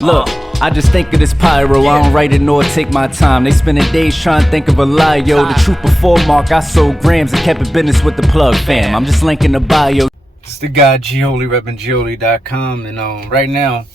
Look, I just think of this pyro, I don't write it nor take my time. They spending days trying to think of a lie, yo. The truth before Mark, I sold grams and kept it business with the plug fam. I'm just linking the bio. It's the guy Gioli, repping Gioli.com, and right now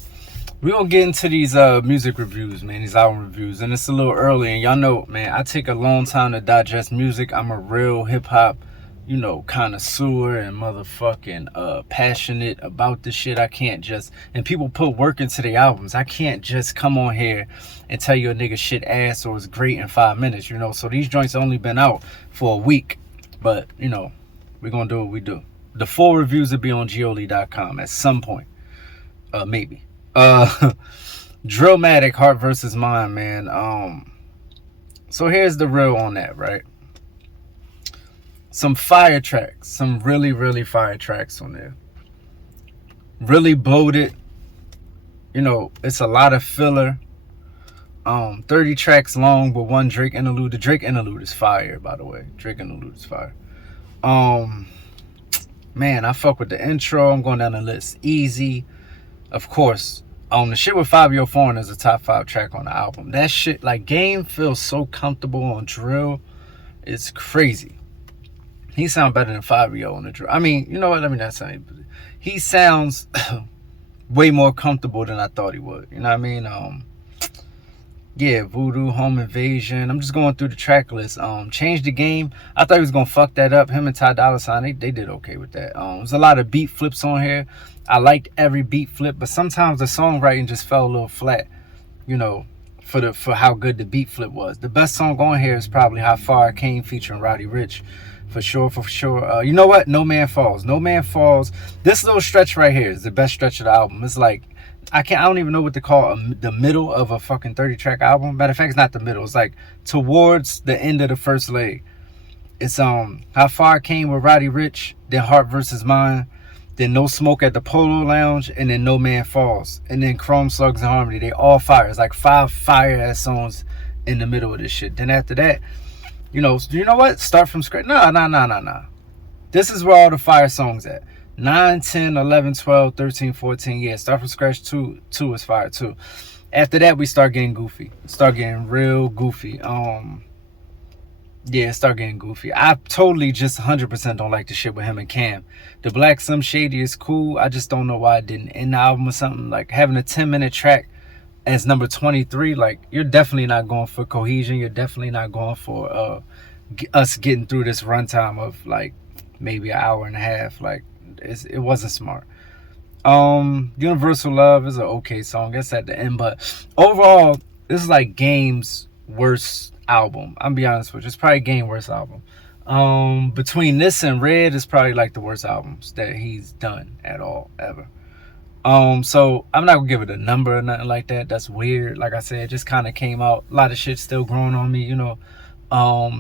we gonna get into these music reviews, man, these album reviews, and it's a little early, and y'all know, man, I take a long time to digest music. I'm a real hip-hop, you know, connoisseur and motherfucking passionate about this shit. I can't just, and people put work into their albums. I can't just come on here and tell you a nigga shit ass or it's great in 5 minutes, you know. So these joints only been out for a week, but you know, we're gonna do what we do. The full reviews will be on Gioli.com at some point, maybe. DRILLMATIC, Heart versus Mind, man. So here's the real on that, right? Some fire tracks, some really fire tracks on there. Really bloated. You know, it's a lot of filler. 30 tracks long with one Drake interlude. The Drake interlude is fire, by the way. Drake interlude is fire. Man, I fuck with the intro. I'm going down the list. Easy. Of course. The shit with Fabio Foreign is a top 5 track on the album. That shit, like, Game feels so comfortable on drill. It's crazy. He sounds better than Fabio on the drill. I mean, you know what? Let me not say it. He sounds way more comfortable than I thought he would. You know what I mean? Yeah, Voodoo, Home Invasion. I'm just going through the track list. Change the Game. I thought he was going to fuck that up. Him and Ty Dolla $ign, they did okay with that. There's a lot of beat flips on here. I liked every beat flip, but sometimes the songwriting just fell a little flat, you know, for how good the beat flip was. The best song on here is probably How Far I Came featuring Roddy Ricch. For sure. You know what? No Man Falls. No Man Falls. This little stretch right here is the best stretch of the album. It's like, I don't even know what to call the middle of a fucking 30-track album. Matter of fact, it's not the middle. It's like towards the end of the first leg. It's How Far I Came with Roddy Ricch, then Heart versus Mind, then No Smoke at the Polo Lounge, and then No Man Falls, and then Chrome Slugs and Harmony. They all fire. It's like 5 fire-ass songs in the middle of this shit. Then after that, you know what? Start from scratch. Nah. This is where all the fire songs at. 9, 10, 11, 12, 13, 14. Yeah, Start from scratch 2 is fire too. After that, we start getting goofy. Start getting real goofy. Yeah, start getting goofy. I totally just 100% don't like the shit with him and Cam. The Black Slim Shady is cool. I just don't know why it didn't end the album or something. Like having a 10-minute track as number 23, like, you're definitely not going for cohesion. You're definitely not going for us getting through this runtime of like maybe an hour and a half. Like, it wasn't smart. Universal Love is an okay song. That's at the end, but overall, this is like Game's worst album. I'm be honest with you, it's probably Game's worst album. Between this and Red, it's probably like the worst albums that he's done at all ever. So I'm not gonna give it a number or nothing like that. That's weird. Like I said, it just kind of came out. A lot of shit still growing on me, you know.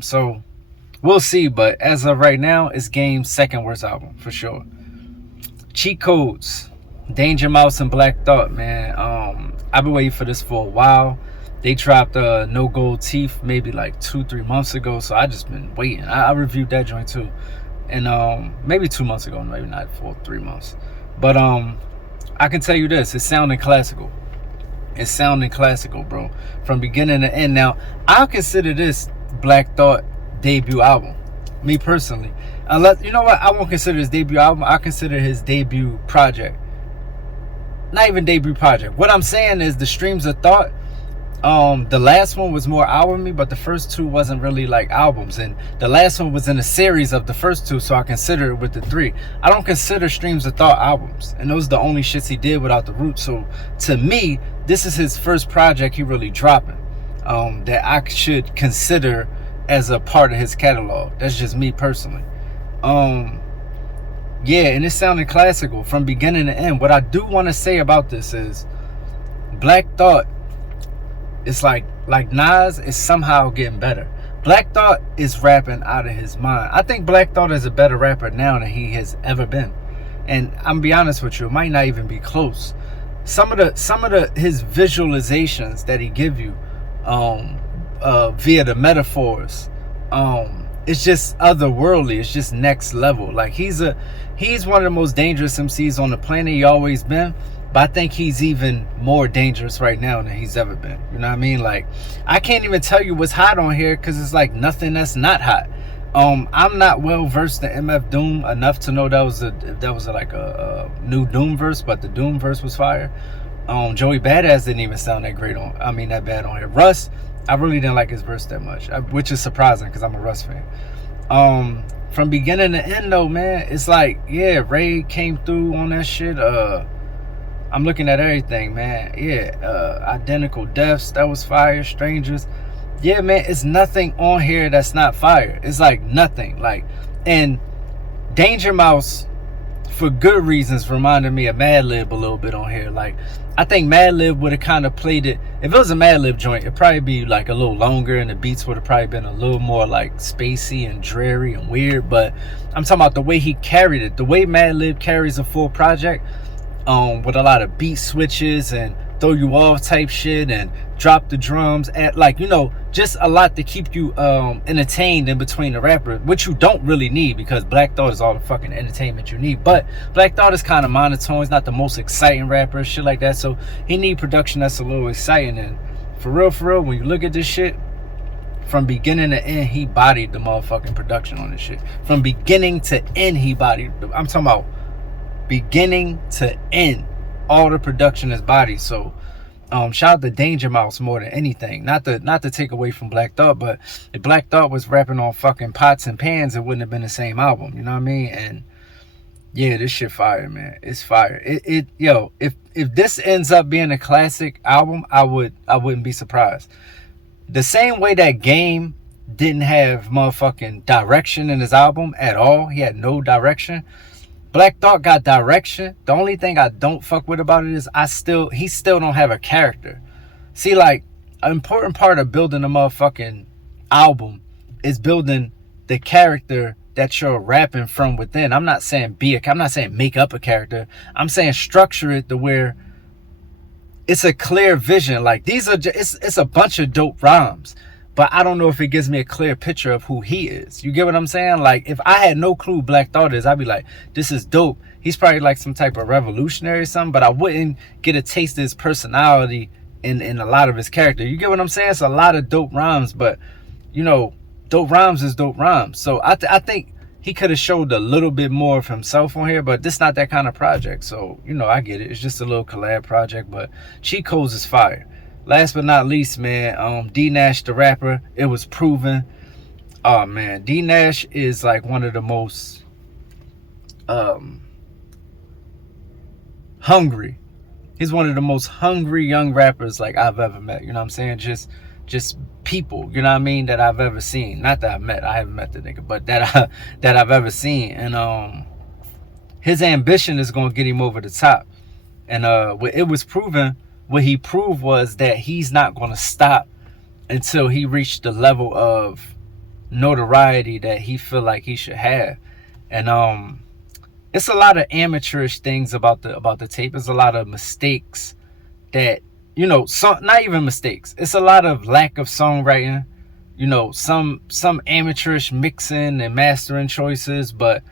So we'll see. But as of right now, it's Game's second worst album for sure. Cheat Codes, Danger Mouse and Black Thought, man. I've been waiting for this for a while. They dropped No Gold Teeth maybe like 2-3 months ago, so I just been waiting. I reviewed that joint too, and maybe 2 months ago, maybe not 3 months, but I can tell you this, it's sounding classical. It's sounding classical, bro, from beginning to end. Now, I'll consider this Black Thought debut album, me personally. Unless, you know what, I won't consider his debut album. I consider his debut project. Not even debut project. What I'm saying is the Streams of Thought, the last one was more albumy, but the first 2 wasn't really like albums, and the last one was in a series of the first 2, so I consider it with the 3. I don't consider Streams of Thought albums, and those are the only shits he did without the Roots. So to me, this is his first project he really dropping, that I should consider as a part of his catalog. That's just me personally. Yeah, and it sounded classical from beginning to end. What I do want to say about this is Black Thought, it's like Nas is somehow getting better. Black Thought is rapping out of his mind. I think Black Thought is a better rapper now than he has ever been. And I'm be honest with you, it might not even be close. Some of his visualizations that he give you via the metaphors, it's just otherworldly. It's just next level. Like he's one of the most dangerous MCs on the planet. He always been. But I think he's even more dangerous right now than he's ever been. You know what I mean? Like, I can't even tell you what's hot on here because it's like nothing that's not hot. I'm not well versed in MF Doom enough to know that was like a new Doom verse, but the Doom verse was fire. Joey Badass didn't even sound that great that bad on here. Russ, I really didn't like his verse that much, which is surprising because I'm a Russ fan. From beginning to end though, man, it's like, yeah, Ray came through on that shit. I'm looking at everything, man. Yeah, Identical Deaths, that was fire. Strangers. Yeah, man, it's nothing on here that's not fire. It's like nothing. Like, and Danger Mouse, for good reasons, reminded me of Madlib a little bit on here. Like, I think Madlib would have kind of played it. If it was a Madlib joint, it'd probably be like a little longer and the beats would have probably been a little more like spacey and dreary and weird. But I'm talking about the way he carried it. The way Madlib carries a full project, with a lot of beat switches and throw you off type shit and drop the drums at, like, you know, just a lot to keep you entertained in between the rapper, which you don't really need because Black Thought is all the fucking entertainment you need. But Black Thought is kind of monotone. He's not the most exciting rapper, shit like that, so he need production that's a little exciting. And for real, when you look at this shit from beginning to end, he bodied the motherfucking production on this shit. From beginning to end, he bodied. I'm talking about beginning to end, all the production is body. So shout out to Danger Mouse more than anything. Not to take away from Black Thought, but if Black Thought was rapping on fucking pots and pans, it wouldn't have been the same album. You know what I mean? And yeah, this shit fire, man. It's fire. Yo, if this ends up being a classic album, I wouldn't be surprised. The same way that Game didn't have motherfucking direction in his album at all. He had no direction. Black Thought got direction. The only thing I don't fuck with about it is he still don't have a character. See, like, an important part of building a motherfucking album is building the character that you're rapping from within. I'm not saying make up a character. I'm saying structure it to where it's a clear vision. Like, it's a bunch of dope rhymes, but I don't know if it gives me a clear picture of who he is. You get what I'm saying? Like, if I had no clue Black Thought is, I'd be like, this is dope. He's probably like some type of revolutionary or something, but I wouldn't get a taste of his personality in a lot of his character. You get what I'm saying? It's a lot of dope rhymes, but, you know, dope rhymes is dope rhymes. So I think he could have showed a little bit more of himself on here, but this not that kind of project. So, you know, I get it. It's just a little collab project, but Cheat Codes is fire. Last but not least, man, DNash the rapper, it was proven. Oh man, DNash is like one of the most hungry. He's one of the most hungry young rappers like I've ever met. You know what I'm saying? Just people, you know what I mean, that I've ever seen. Not that I've met. I haven't met the nigga, but that I've ever seen. And his ambition is gonna get him over the top. And it was proven. What he proved was that he's not going to stop until he reached the level of notoriety that he feel like he should have. And it's a lot of amateurish things about the tape. There's a lot of mistakes that, you know, not even mistakes. It's a lot of lack of songwriting, you know, some amateurish mixing and mastering choices. But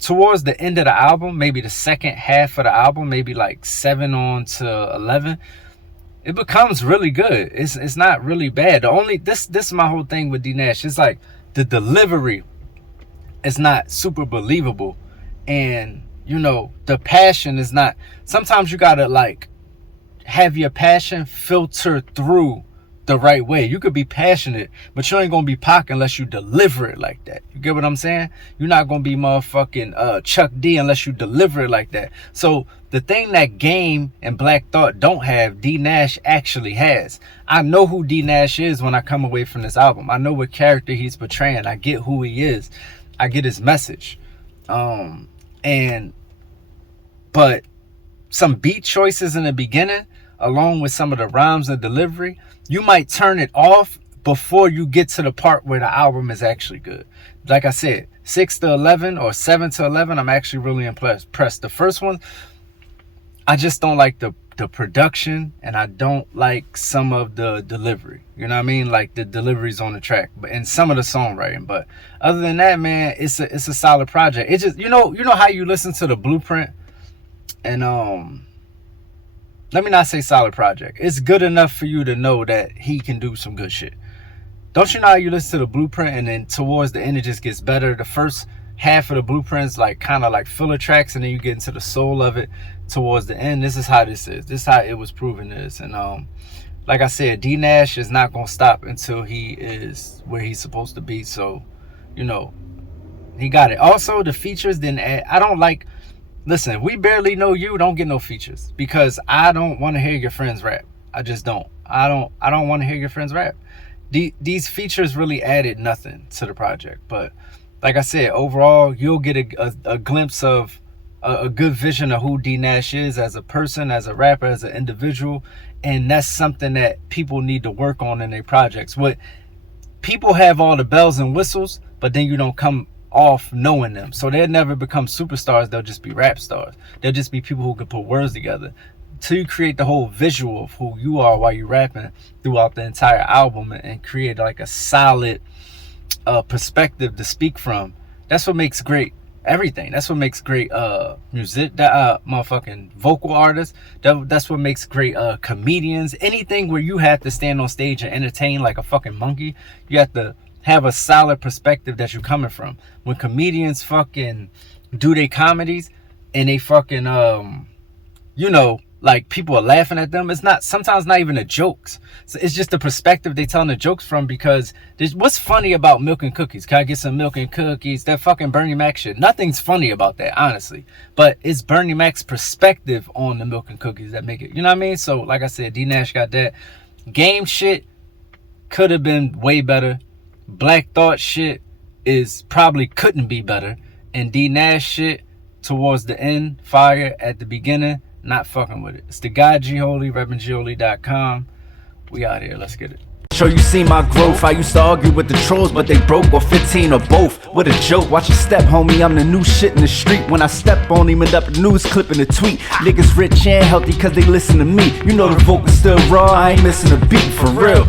towards the end of the album, maybe the second half of the album, maybe like 7 on to 11, it becomes really good. It's not really bad. This is my whole thing with DNash. It's like the delivery is not super believable, and, you know, the passion is not. Sometimes you gotta like have your passion filter through the right way. You could be passionate, but you ain't gonna be Pac unless you deliver it like that. You get what I'm saying? You're not gonna be motherfucking Chuck D unless you deliver it like that. So the thing that Game and Black Thought don't have, DNash actually has. I know who DNash is when I come away from this album. I know what character he's portraying. I get who he is. I get his message. But some beat choices in the beginning, along with some of the rhymes and delivery, you might turn it off before you get to the part where the album is actually good. Like I said, 6 to 11 or 7 to 11, I'm actually really impressed. The first one, I just don't like the production, and I don't like some of the delivery. You know what I mean? Like the deliveries on the track, and some of the songwriting. But other than that, man, it's a solid project. It just, you know how you listen to the Blueprint And let me not say solid project. It's good enough for you to know that he can do some good shit. Don't you know how you listen to the blueprint and then towards the end it just gets better? The first half of the blueprint's like kind of like filler tracks, and then you get into the soul of it towards the end. This is how this is. This is how it was proven this. And like I said, DNash is not gonna stop until he is where he's supposed to be. So, you know, he got it. Also, the features didn't add. I don't like. Listen, we barely know you. Don't get no features because I don't want to hear your friends rap. I just don't. I don't want to hear your friends rap. These features really added nothing to the project. But like I said, overall, you'll get a glimpse of a good vision of who DNash is as a person, as a rapper, as an individual. And that's something that people need to work on in their projects. What people have all the bells and whistles, but then you don't come off knowing them. So they'll never become superstars. They'll just be rap stars. They'll just be people who can put words together. Till you create the whole visual of who you are while you're rapping throughout the entire album and create like a solid perspective to speak from. That's what makes great everything. That's what makes great music, motherfucking vocal artists. That's what makes great comedians. Anything where you have to stand on stage and entertain like a fucking monkey, you have to have a solid perspective that you're coming from. When comedians fucking do their comedies and they fucking you know, like people are laughing at them, it's not sometimes not even the jokes. So it's just the perspective they telling the jokes from. Because what's funny about milk and cookies? Can I get some milk and cookies? That fucking Bernie Mac shit. Nothing's funny about that, honestly. But it's Bernie Mac's perspective on the milk and cookies that make it, you know what I mean? So like I said, DNash got that. Game shit could have been way better. Black Thought shit is probably couldn't be better. And DNash shit towards the end, fire. At the beginning, not fucking with it. It's the guy G Holy, ReverendGHoly.com. We out here. Let's get it. Sure you see my growth. I used to argue with the trolls, but they broke, or 15 or both. What a joke, watch your step, homie. I'm the new shit in the street. When I step on him, end up a news clip and a tweet. Niggas rich and healthy cause they listen to me. You know the vocals still raw, I ain't missing a beat, for real.